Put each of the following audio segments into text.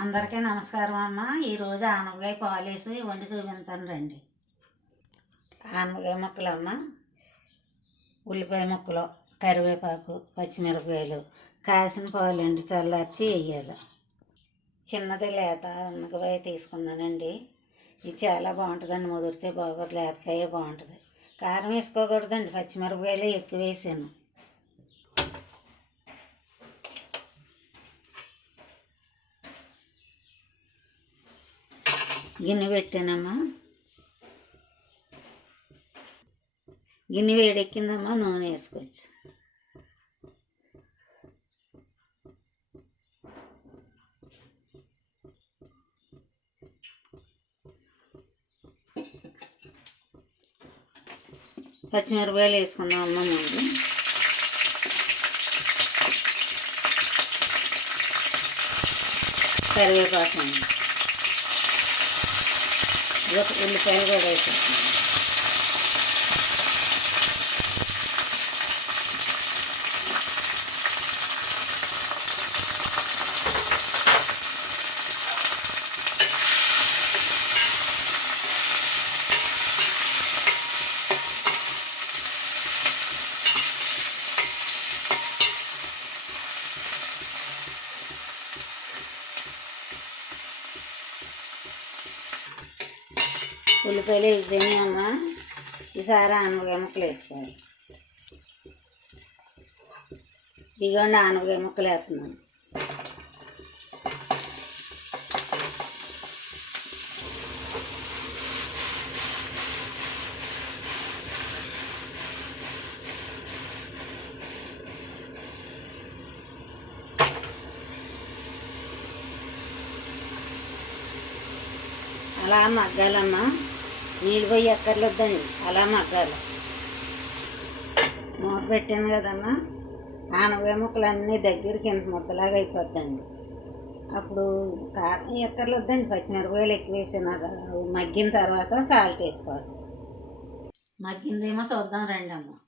అందరికీ నమస్కారం అమ్మ. ఈరోజు ఆనపకాయ పాలేసి వండి చూపిస్తాను రండి. ఆనపకాయ ముక్కలమ్మ, ఉల్లిపాయ ముక్కలు, కరివేపాకు, పచ్చిమిరపకాయలు, కాసిన పాలండి చల్లార్చి వేయాలి. చిన్నది లేత ఆనపకాయ తీసుకున్నానండి. ఇది చాలా బాగుంటుందండి. ముదిరితే బాగోదు, లేతకాయ బాగుంటుంది. కారం వేసుకోకూడదండి, పచ్చిమిరపకాయలు ఎక్కువ వేసాను. గిన్నె పెట్టానమ్మా. గిన్నె వేడెక్కిందమ్మా, నూనె వేసుకోవచ్చు. పచ్చిమిరపకాయలు వేసుకుందామమ్మా. ముందు కరివేపాకు, ఉల్లిపాయలు కూడా వేసేస్తాను. ఉల్లిపాయలు వేసినాయి అమ్మ. ఈసారి ఆనపకాయ ముక్కలు వేసుకోవాలి. ఇదిగోండి ఆనపకాయ ముక్కలు వేస్తున్నాను. అలా మగ్గాలమ్మా. నీళ్ళు పోయి ఎక్కర్లేదండి, అలా మగ్గాలి. మూత పెట్టాను కదమ్మా. ఆనపకాయ ముక్కలు అన్నీ దగ్గరికి ఇంత ముద్దలాగా అయిపోద్దండి. అప్పుడు కారం ఎక్కర్లేదండి, పచ్చిమిరపకాయలు ఎక్కువ వేసిన మగ్గిన తర్వాత సాల్ట్ వేసుకోవాలి. మగ్గిందేమో చూద్దాం రండి అమ్మ.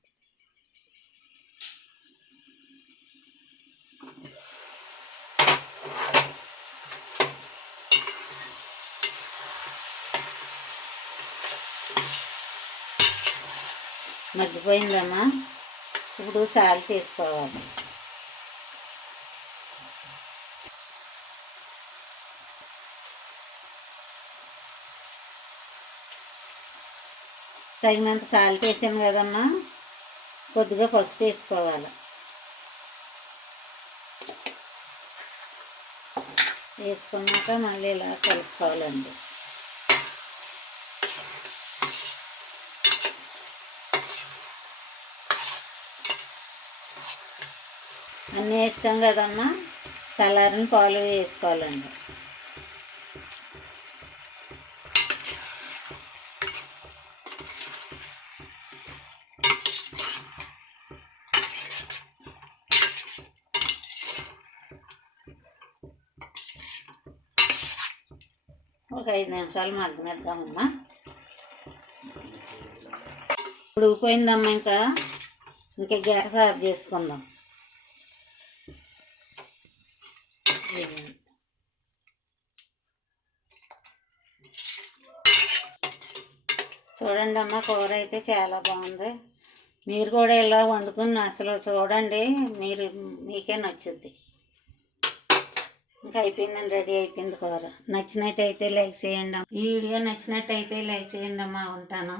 మగ్గిపోయిందమ్మా. ఇప్పుడు సాల్ట్ వేసుకోవాలి. తగినంత సాల్ట్ వేసాను కదమ్మా. కొద్దిగా పసుపు వేసుకోవాలి. వేసుకున్నాక మళ్ళీ ఇలా కలుపుకోవాలండి. అన్నీ వేస్తాం కదమ్మా. చల్లారిన పాలు వేసుకోవాలండి. ఒక 5 నిమిషాలు మగ్గనిద్దామమ్మా. ఇప్పుడు ఉడిపోయిందమ్మా. ఇంకా గ్యాస్ ఆఫ్ చేసుకుందాం. చూడండి అమ్మ, కూర అయితే చాలా బాగుంది. మీరు కూడా ఇలా వండుకుని అసలు చూడండి, మీకే నచ్చుద్ది. ఇంకా అయిపోయిందండి, రెడీ అయిపోయింది కూర. నచ్చినట్టయితే లైక్ చేయండి. ఈ వీడియో నచ్చినట్టయితే లైక్ చేయండి అమ్మా. ఉంటాను.